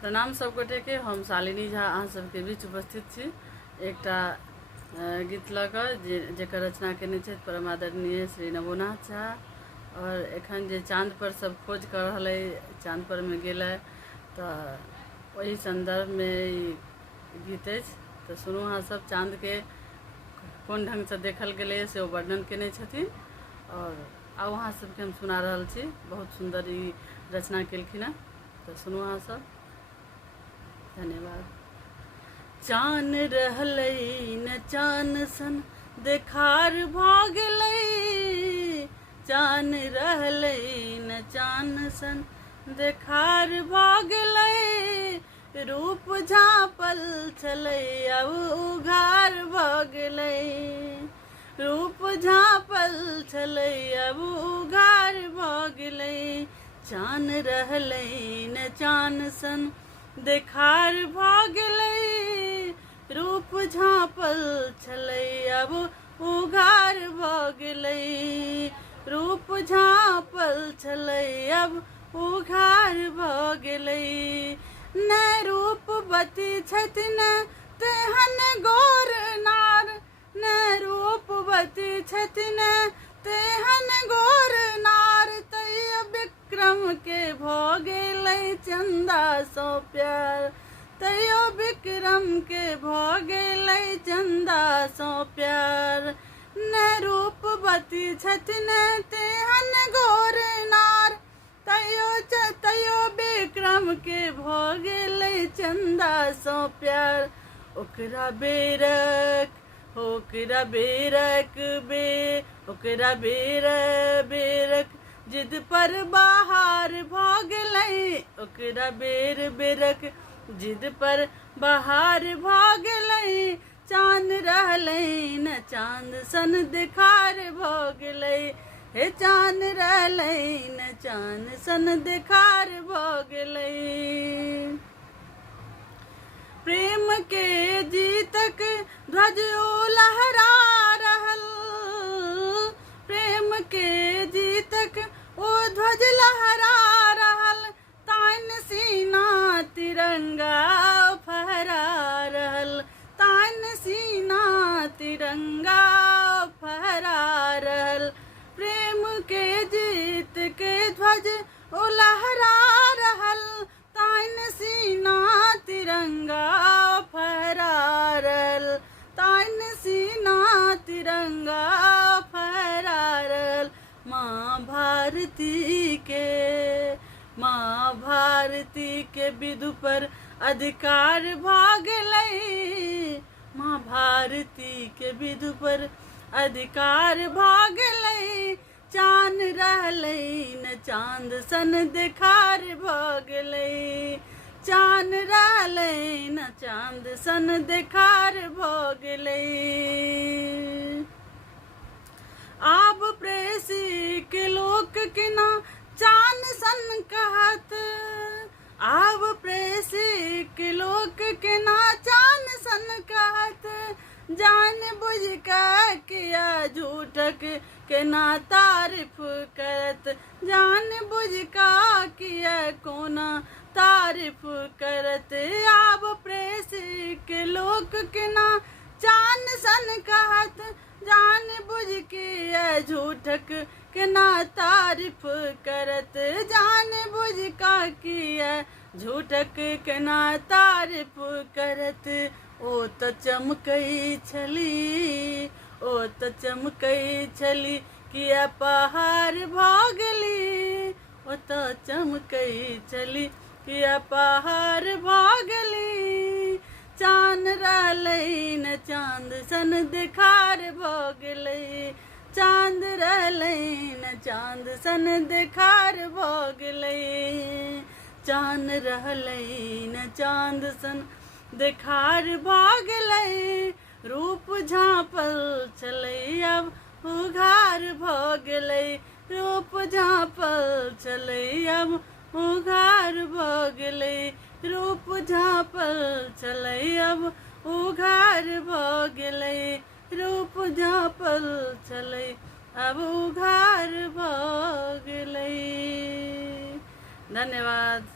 प्रणाम सब गोटे के। हम शालिनी झा अहाँ सबके बीच उपस्थित छी एकटा गीत लऽ कऽ जेकर रचना केने छथि परम आदरणीय श्री नवोनाथ झा। और एखन जे चाँद पर सब खोज कर रहल है, चाँद पर में गेलै, तऽ वही संदर्भ में ई गीत अछि। तऽ सुनू अहाँ सब चाँद के कोन ढंग से देखल गेलै से ओ वर्णन केने छथिन। और आब अहाँ सबके हम सुना रहल छी। बहुत सुंदर ई रचना केलखिन हँ, तऽ सुनू अहाँ सब। धन्यवाद। चान रहलै न चान सन देखार भऽ गेलै, चान रहलै न चान सन देखार भऽ गेलै, रूप झाँपल छलै अब उघार भऽ गेलै, रूप झाँपल छलै अब उघार भऽ गेलै, चान रहलै न चान सन देखार भऽ गेलै, रूप झाँपल छलै अब उघार भऽ गेलै, रूप झाँपल छलै अब उघार भऽ गेलै, न रूपवती छथि न तेहन गोर नार, न रूपवती छथि न तेहन गोर नार, तैयो विक्रम के भऽ गेलै चंदा सँ प्यार, तैयो विक्रम के भऽ गेलै चंदा सँ प्यार, न रूपवती छथि न तेहन गोर नार, तैयो विक्रम के भऽ गेलै चंदा सँ प्यार, ओकरा बेरक ओकरा बेरक ओकरा बेरक जिद पर बाहर भऽ गेलै, ओकरा बेरक जिद पर बाहर भऽ गेलै, चाँद रहलै न चाँद सन देखार भऽ गेलै, हे चाँद रहलै न चाँद सन देखार भऽ गेलै, प्रेम के जीतक ध्वज ओ लहरा रहल, प्रेम के जीतक ओ ध्वज लहरा रहल, ताइन सीना तिरंगा फहरा रहल, ताइन सीना तिरंगा फहरा रहल, प्रेम के जीत के ध्वज ओ लहरा रहल, ताइन सीना तिरंगा फहरा रहल, ताइन सीना तिरंगा फहरा रहल, माँ भारती के विदु पर अधिकार भऽ गेलै, माँ भारती के विदु पर अधिकार भऽ गेलै, चाँद रहलै न चाँद सन देखार भऽ गेलै, चाँद रहलै न चाँद सन देखार भऽ गेलै, आब प्रेसी के लोक केना चान सन कहत, आब प्रेसी के लोक केना चान सन कहत, जान बुझ कऽ किया झूठक केना तारीफ करत, जान बुझ कऽ किया कोना तारीफ करत, आब प्रेसी के लोक केना चान सन कहत, जान बुझ के झूठक केना तारीफ करत, जान बुझ का किया झूठक केना तारीफ करत, ओ तऽ चमकै छली, ओ तऽ चमकै छली किया पहाड़ भऽ गेली, ओ तऽ चमकै छली किया पहाड़ भऽ गेली, चाँद रहलै न चाँद सन देखार भऽ गेलै, चाँद रहलै न चाँद सन देखार भऽ गेलै, चाँद रहलै न चाँद सन देखार भऽ गेलै, रूप झाँपल छलै अब उघार भऽ गेलै, रूप झाँपल छलै अब उघार भऽ गेलै, रूप झाँपल छलै अब उघार भऽ गेलै, रूप झाँपल छलै अब उघार भऽ गेलै। धन्यवाद।